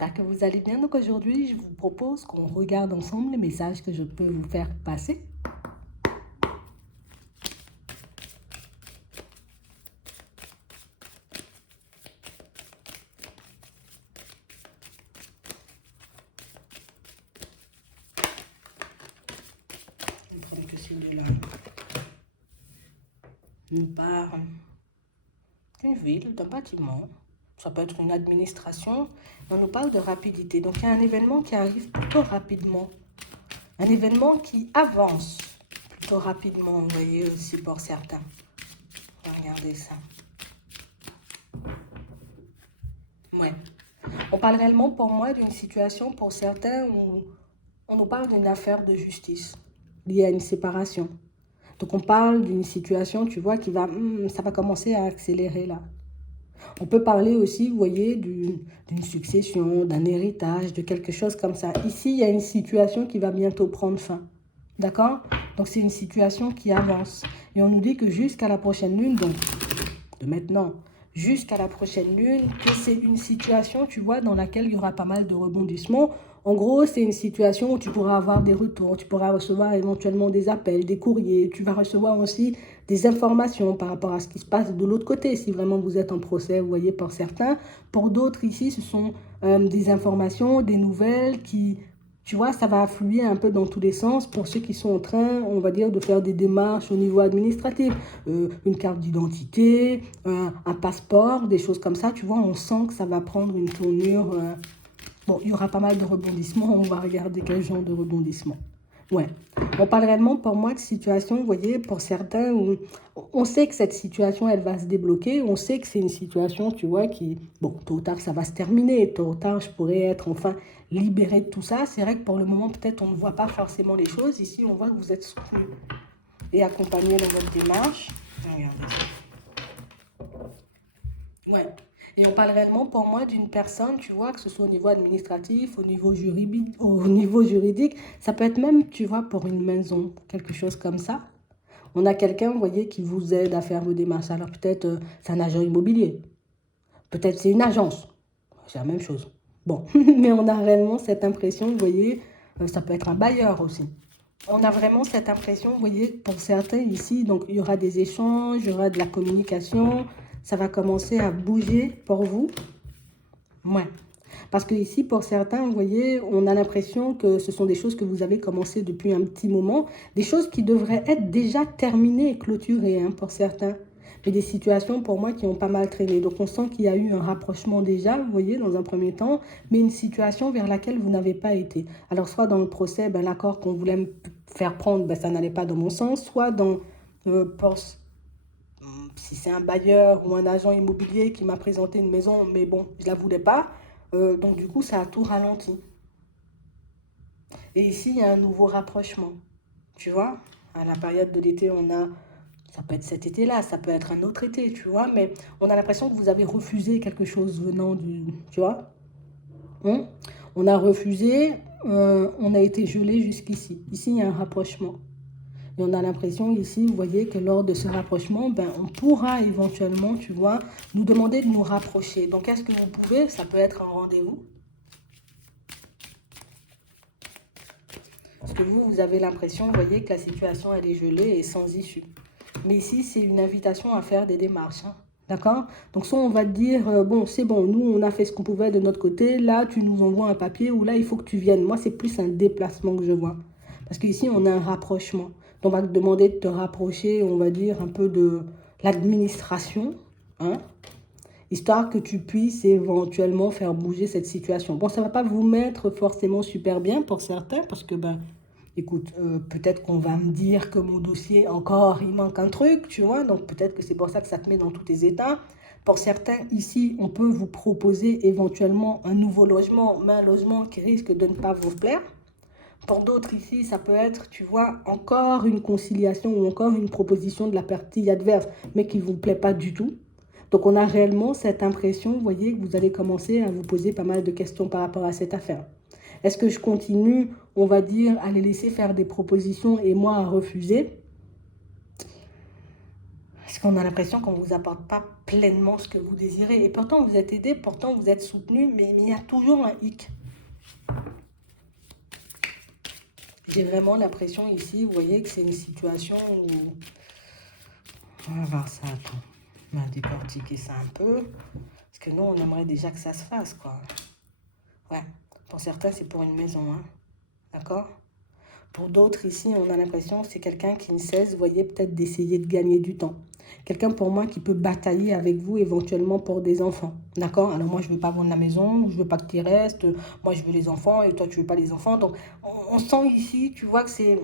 j'espère que vous allez bien. Donc aujourd'hui, je vous propose qu'on regarde ensemble les messages que je peux vous faire passer. Il faudrait que celui-là nous parle d'une ville, d'un bâtiment. Ça peut être une administration. On nous parle de rapidité. Donc il y a un événement qui arrive plutôt rapidement. Un événement qui avance plutôt rapidement, vous voyez aussi pour certains. Regardez ça. Ouais. On parle réellement pour moi d'une situation pour certains où on nous parle d'une affaire de justice liée à une séparation. Donc on parle d'une situation, tu vois, qui va, ça va commencer à accélérer là. On peut parler aussi, vous voyez, d'une succession, d'un héritage, de quelque chose comme ça. Ici, il y a une situation qui va bientôt prendre fin. D'accord? Donc c'est une situation qui avance. Et on nous dit que jusqu'à la prochaine lune, donc de maintenant jusqu'à la prochaine lune, que c'est une situation, tu vois, dans laquelle il y aura pas mal de rebondissements. En gros, c'est une situation où tu pourras avoir des retours, tu pourras recevoir éventuellement des appels, des courriers, tu vas recevoir aussi des informations par rapport à ce qui se passe de l'autre côté, si vraiment vous êtes en procès, vous voyez, pour certains. Pour d'autres, ici, ce sont des informations, des nouvelles qui, tu vois, ça va affluer un peu dans tous les sens pour ceux qui sont en train, on va dire, de faire des démarches au niveau administratif. Une carte d'identité, un passeport, des choses comme ça. Tu vois, on sent que ça va prendre une tournure. Bon, il y aura pas mal de rebondissements. On va regarder quel genre de rebondissement. Ouais. On parle réellement pour moi de situation, vous voyez, pour certains, où on sait que cette situation, elle va se débloquer. On sait que c'est une situation, tu vois, qui, bon, tôt ou tard, ça va se terminer. Tôt ou tard, je pourrais être enfin libérée de tout ça. C'est vrai que pour le moment, peut-être, on ne voit pas forcément les choses. Ici, on voit que vous êtes soutenu et accompagné dans votre démarche. Regardez ça. Ouais. Et on parle réellement pour moi d'une personne, tu vois, que ce soit au niveau administratif, au niveau juridique, ça peut être même, tu vois, pour une maison, quelque chose comme ça. On a quelqu'un, vous voyez, qui vous aide à faire vos démarches. Alors peut-être c'est un agent immobilier, peut-être c'est une agence, c'est la même chose. Bon, mais on a réellement cette impression, vous voyez, ça peut être un bailleur aussi. On a vraiment cette impression, vous voyez, pour certains ici, donc il y aura des échanges, il y aura de la communication, ça va commencer à bouger pour vous. Ouais. Parce que ici, pour certains, vous voyez, on a l'impression que ce sont des choses que vous avez commencé depuis un petit moment, des choses qui devraient être déjà terminées et clôturées hein, pour certains. Mais des situations pour moi qui ont pas mal traîné. Donc on sent qu'il y a eu un rapprochement déjà, vous voyez, dans un premier temps, mais une situation vers laquelle vous n'avez pas été. Alors soit dans le procès, ben, l'accord qu'on voulait me faire prendre, ben, ça n'allait pas dans mon sens, soit dans, pour si c'est un bailleur ou un agent immobilier qui m'a présenté une maison, mais bon, je ne la voulais pas. Donc du coup, ça a tout ralenti. Et ici, il y a un nouveau rapprochement. Tu vois, à la période de l'été, on a, ça peut être cet été-là, ça peut être un autre été, tu vois, mais on a l'impression que vous avez refusé quelque chose venant du, tu vois. Hein. On a refusé, on a été gelé jusqu'ici. Ici, il y a un rapprochement. Et on a l'impression ici, vous voyez, que lors de ce rapprochement, ben, on pourra éventuellement, tu vois, nous demander de nous rapprocher. Donc, est-ce que vous pouvez, ça peut être un rendez-vous. Parce que vous, vous avez l'impression, vous voyez, que la situation, elle est gelée et sans issue. Mais ici, c'est une invitation à faire des démarches. Hein. D'accord. Donc, soit on va te dire, bon, c'est bon, nous, on a fait ce qu'on pouvait de notre côté. Là, tu nous envoies un papier ou là, il faut que tu viennes. Moi, c'est plus un déplacement que je vois. Parce qu'ici, on a un rapprochement. On va te demander de te rapprocher, on va dire, un peu de l'administration. Hein, histoire que tu puisses éventuellement faire bouger cette situation. Bon, ça ne va pas vous mettre forcément super bien pour certains, parce que, ben, écoute, peut-être qu'on va me dire que mon dossier, encore, il manque un truc, tu vois, donc peut-être que c'est pour ça que ça te met dans tous tes états. Pour certains, ici, on peut vous proposer éventuellement un nouveau logement, mais un logement qui risque de ne pas vous plaire. Pour d'autres ici, ça peut être, tu vois, encore une conciliation ou encore une proposition de la partie adverse, mais qui ne vous plaît pas du tout. Donc, on a réellement cette impression, vous voyez, que vous allez commencer à vous poser pas mal de questions par rapport à cette affaire. Est-ce que je continue, on va dire, à les laisser faire des propositions et moi à refuser? Parce qu'on a l'impression qu'on ne vous apporte pas pleinement ce que vous désirez. Et pourtant, vous êtes aidé, pourtant, vous êtes soutenu, mais il y a toujours un hic. J'ai vraiment l'impression ici, vous voyez, que c'est une situation où... On va voir ça, attends. On va décortiquer ça un peu. Parce que nous, on aimerait déjà que ça se fasse, quoi. Ouais. Pour certains, c'est pour une maison, hein. D'accord? Pour d'autres, ici, on a l'impression que c'est quelqu'un qui ne cesse, vous voyez, peut-être d'essayer de gagner du temps. Quelqu'un, pour moi, qui peut batailler avec vous, éventuellement, pour des enfants. D'accord? Alors, moi, je ne veux pas vendre la maison, je ne veux pas que tu restes. Moi, je veux les enfants et toi, tu ne veux pas les enfants. Donc, on sent ici, tu vois, que c'est...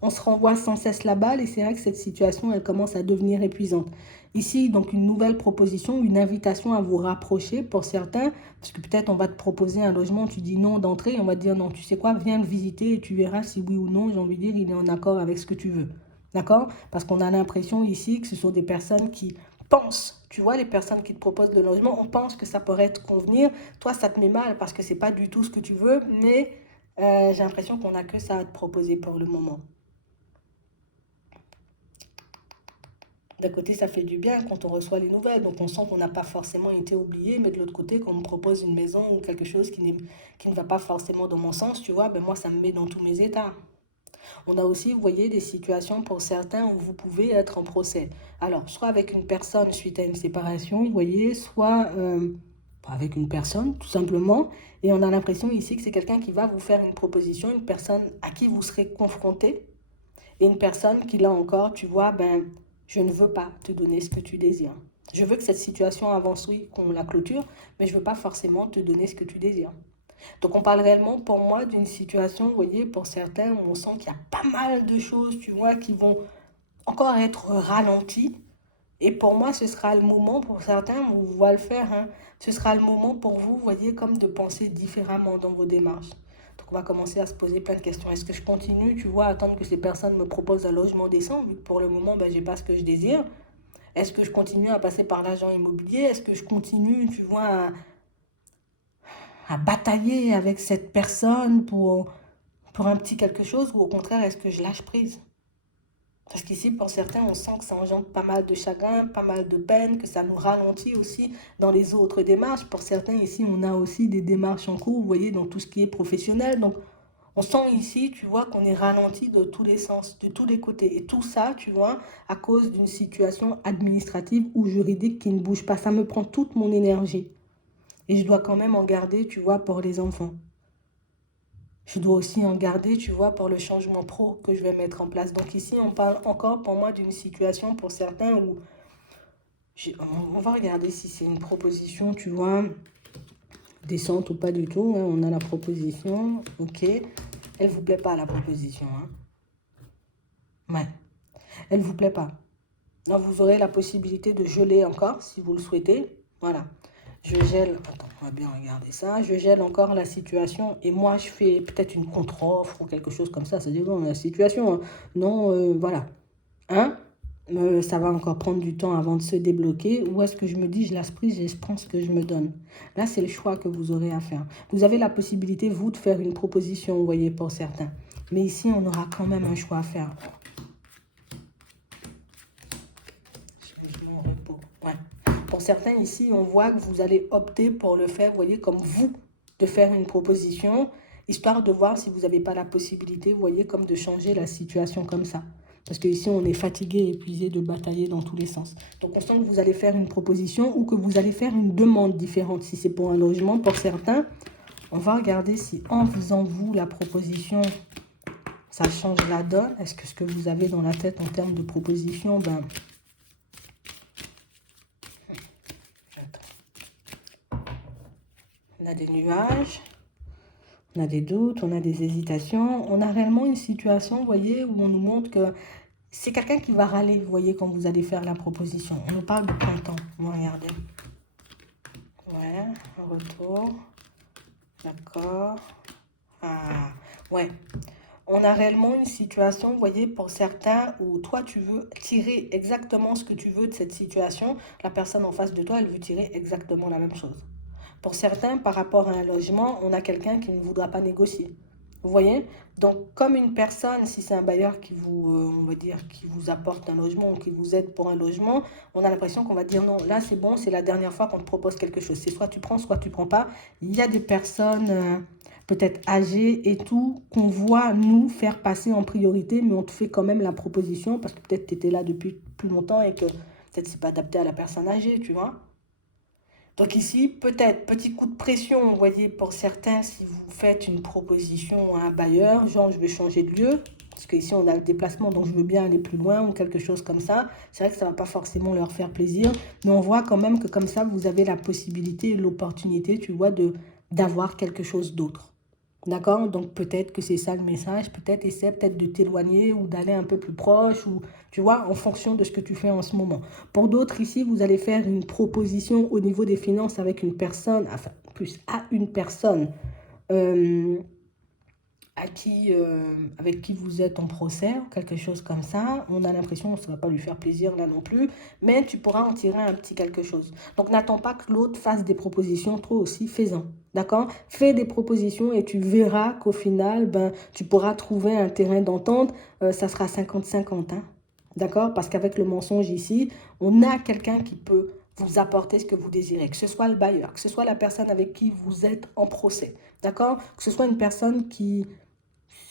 On se renvoie sans cesse la balle et c'est vrai que cette situation, elle commence à devenir épuisante. Ici, donc, une nouvelle proposition, une invitation à vous rapprocher pour certains, parce que peut-être on va te proposer un logement, tu dis non d'entrée, et on va te dire non, tu sais quoi, viens le visiter et tu verras si oui ou non, j'ai envie de dire, il est en accord avec ce que tu veux. D'accord? Parce qu'on a l'impression ici que ce sont des personnes qui pensent, tu vois, les personnes qui te proposent le logement, on pense que ça pourrait te convenir. Toi, ça te met mal parce que c'est pas du tout ce que tu veux, mais j'ai l'impression qu'on n'a que ça à te proposer pour le moment. D'un côté, ça fait du bien quand on reçoit les nouvelles, donc on sent qu'on n'a pas forcément été oublié, mais de l'autre côté, quand on me propose une maison ou quelque chose qui ne va pas forcément dans mon sens, tu vois, ben moi, ça me met dans tous mes états. On a aussi, vous voyez, des situations pour certains où vous pouvez être en procès. Alors, soit avec une personne suite à une séparation, vous voyez, soit avec une personne, tout simplement. Et on a l'impression ici que c'est quelqu'un qui va vous faire une proposition, une personne à qui vous serez confronté, et une personne qui, là encore, tu vois, ben, je ne veux pas te donner ce que tu désires. Je veux que cette situation avance, oui, qu'on la clôture, mais je ne veux pas forcément te donner ce que tu désires. Donc on parle réellement pour moi d'une situation, vous voyez, pour certains, où on sent qu'il y a pas mal de choses, tu vois, qui vont encore être ralenties. Et pour moi, ce sera le moment, pour certains, on va le faire, hein, ce sera le moment pour vous, vous voyez, comme de penser différemment dans vos démarches. Donc on va commencer à se poser plein de questions. Est-ce que je continue, tu vois, à attendre que ces personnes me proposent un logement décent, vu que pour le moment, ben, je n'ai pas ce que je désire? Est-ce que je continue à passer par l'agent immobilier? Est-ce que je continue, tu vois, à batailler avec cette personne pour un petit quelque chose, ou au contraire, est-ce que je lâche prise? Parce qu'ici, pour certains, on sent que ça engendre pas mal de chagrin, pas mal de peine, que ça nous ralentit aussi dans les autres démarches. Pour certains, ici, on a aussi des démarches en cours, vous voyez, dans tout ce qui est professionnel. Donc, on sent ici, tu vois, qu'on est ralenti de tous les sens, de tous les côtés. Et tout ça, tu vois, à cause d'une situation administrative ou juridique qui ne bouge pas. Ça me prend toute mon énergie. Et je dois quand même en garder, tu vois, pour les enfants. Je dois aussi en garder, tu vois, pour le changement pro que je vais mettre en place. Donc ici, on parle encore pour moi d'une situation pour certains où on va regarder si c'est une proposition, tu vois, décente ou pas du tout. Hein. On a la proposition, ok. Elle vous plaît pas, la proposition. Hein. Ouais, elle vous plaît pas. Donc vous aurez la possibilité de geler encore si vous le souhaitez. Voilà. Je gèle, attends, on va bien regarder ça. Je gèle encore la situation et moi je fais peut-être une contre-offre ou quelque chose comme ça. C'est-à-dire, non, la situation, hein. Non, voilà. Hein? Ça va encore prendre du temps avant de se débloquer. Ou est-ce que je me dis, je lâche prise et je prends ce que je me donne? Là, c'est le choix que vous aurez à faire. Vous avez la possibilité, vous, de faire une proposition, vous voyez, pour certains. Mais ici, on aura quand même un choix à faire. Ouais. Pour certains ici, on voit que vous allez opter pour le faire, vous voyez, comme vous, de faire une proposition, histoire de voir si vous n'avez pas la possibilité, vous voyez, comme de changer la situation comme ça. Parce qu'ici, on est fatigué, épuisé de batailler dans tous les sens. Donc, on sent que vous allez faire une proposition ou que vous allez faire une demande différente. Si c'est pour un logement, pour certains, on va regarder si en faisant vous la proposition, ça change la donne. Est-ce que ce que vous avez dans la tête en termes de proposition, ben... On a des nuages, on a des doutes, on a des hésitations. On a réellement une situation, vous voyez, où on nous montre que c'est quelqu'un qui va râler, vous voyez, quand vous allez faire la proposition. On nous parle de printemps. On va regarder. Ouais, un retour. D'accord. Ah, ouais. On a réellement une situation, vous voyez, pour certains, où toi, tu veux tirer exactement ce que tu veux de cette situation. La personne en face de toi, elle veut tirer exactement la même chose. Pour certains, par rapport à un logement, on a quelqu'un qui ne voudra pas négocier. Vous voyez? Donc, comme une personne, si c'est un bailleur qui vous, on va dire, qui vous apporte un logement ou qui vous aide pour un logement, on a l'impression qu'on va dire non, là c'est bon, c'est la dernière fois qu'on te propose quelque chose. C'est soit tu prends pas. Il y a des personnes peut-être âgées et tout, qu'on voit nous faire passer en priorité, mais on te fait quand même la proposition parce que peut-être tu étais là depuis plus longtemps et que peut-être c'est pas adapté à la personne âgée, tu vois. Donc ici, peut-être, petit coup de pression, vous voyez, pour certains, si vous faites une proposition à un bailleur, genre je vais changer de lieu, parce qu'ici on a le déplacement, donc je veux bien aller plus loin ou quelque chose comme ça. C'est vrai que ça ne va pas forcément leur faire plaisir, mais on voit quand même que comme ça, vous avez la possibilité et l'opportunité, tu vois, d'avoir quelque chose d'autre. D'accord? Donc peut-être que c'est ça le message, peut-être essaie peut-être de t'éloigner ou d'aller un peu plus proche, ou tu vois, en fonction de ce que tu fais en ce moment. Pour d'autres ici, vous allez faire une proposition au niveau des finances avec une personne, enfin plus à une personne euh, avec qui vous êtes en procès, ou quelque chose comme ça. On a l'impression que ça ne va pas lui faire plaisir là non plus, mais tu pourras en tirer un petit quelque chose. Donc n'attends pas que l'autre fasse des propositions, trop aussi, fais-en. D'accord? Fais des propositions et tu verras qu'au final, ben, tu pourras trouver un terrain d'entente. Ça sera 50-50. Hein? D'accord? Parce qu'avec le mensonge ici, on a quelqu'un qui peut vous apporter ce que vous désirez, que ce soit le bailleur, que ce soit la personne avec qui vous êtes en procès. D'accord? Que ce soit une personne qui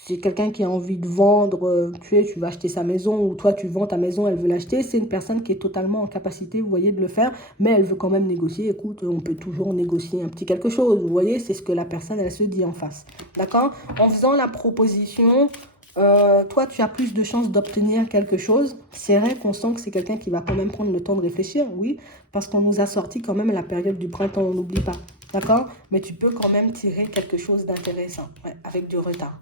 c'est quelqu'un qui a envie de vendre, tu vas acheter sa maison ou toi tu vends ta maison, elle veut l'acheter. C'est une personne qui est totalement en capacité, vous voyez, de le faire, mais elle veut quand même négocier. Écoute, on peut toujours négocier un petit quelque chose, vous voyez, c'est ce que la personne, elle se dit en face. D'accord? En faisant la proposition, toi, tu as plus de chances d'obtenir quelque chose. C'est vrai qu'on sent que c'est quelqu'un qui va quand même prendre le temps de réfléchir, oui, parce qu'on nous a sorti quand même la période du printemps, on n'oublie pas. D'accord? Mais tu peux quand même tirer quelque chose d'intéressant, ouais, avec du retard.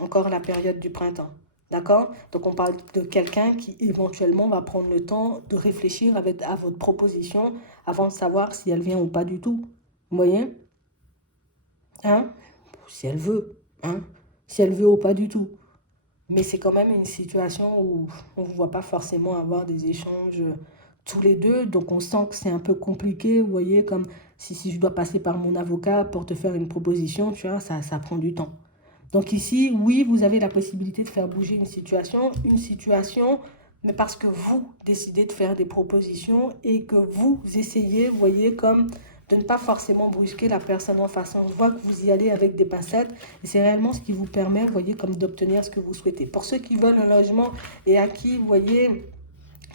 Encore la période du printemps. D'accord? Donc on parle de quelqu'un qui éventuellement va prendre le temps de réfléchir à votre proposition avant de savoir si elle vient ou pas du tout. Vous voyez? Hein? Si elle veut. Hein? Si elle veut ou pas du tout. Mais c'est quand même une situation où on ne voit pas forcément avoir des échanges tous les deux. Donc on sent que c'est un peu compliqué. Vous voyez, comme si je dois passer par mon avocat pour te faire une proposition, tu vois, ça prend du temps. Donc ici, oui, vous avez la possibilité de faire bouger une situation, mais parce que vous décidez de faire des propositions et que vous essayez, vous voyez, comme de ne pas forcément brusquer la personne en face. On voit que vous y allez avec des pincettes et c'est réellement ce qui vous permet, vous voyez, comme d'obtenir ce que vous souhaitez. Pour ceux qui veulent un logement et à qui, vous voyez,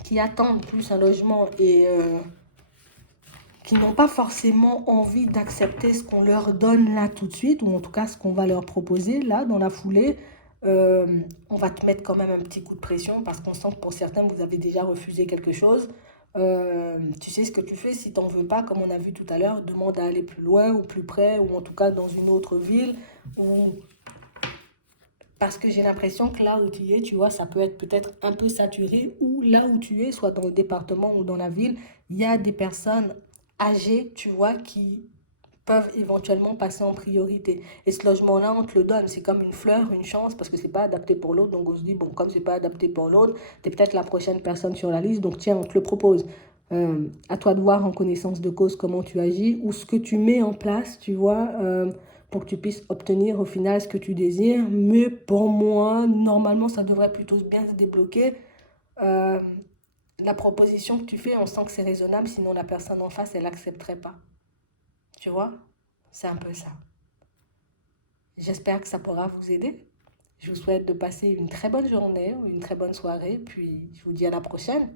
qui attendent plus un logement et qui n'ont pas forcément envie d'accepter ce qu'on leur donne là tout de suite, ou en tout cas ce qu'on va leur proposer là dans la foulée, euh, on va te mettre quand même un petit coup de pression parce qu'on sent que pour certains, vous avez déjà refusé quelque chose. Tu sais ce que tu fais, si tu n'en veux pas, comme on a vu tout à l'heure, demande à aller plus loin ou plus près, ou en tout cas dans une autre ville, ou parce que j'ai l'impression que là où tu es, tu vois, ça peut être peut-être un peu saturé, ou là où tu es, soit dans le département ou dans la ville, il y a des personnes âgées, tu vois, qui peuvent éventuellement passer en priorité. Et ce logement-là, on te le donne. C'est comme une fleur, une chance, parce que c'est pas adapté pour l'autre. Donc on se dit, bon, comme c'est pas adapté pour l'autre, tu es peut-être la prochaine personne sur la liste. Donc tiens, on te le propose. À toi de voir en connaissance de cause comment tu agis ou ce que tu mets en place, tu vois, pour que tu puisses obtenir au final ce que tu désires. Mais pour moi, normalement, ça devrait plutôt bien se débloquer. Euh, la proposition que tu fais, on sent que c'est raisonnable, sinon la personne en face, elle n'accepterait pas. Tu vois? C'est un peu ça. J'espère que ça pourra vous aider. Je vous souhaite de passer une très bonne journée ou une très bonne soirée, puis je vous dis à la prochaine.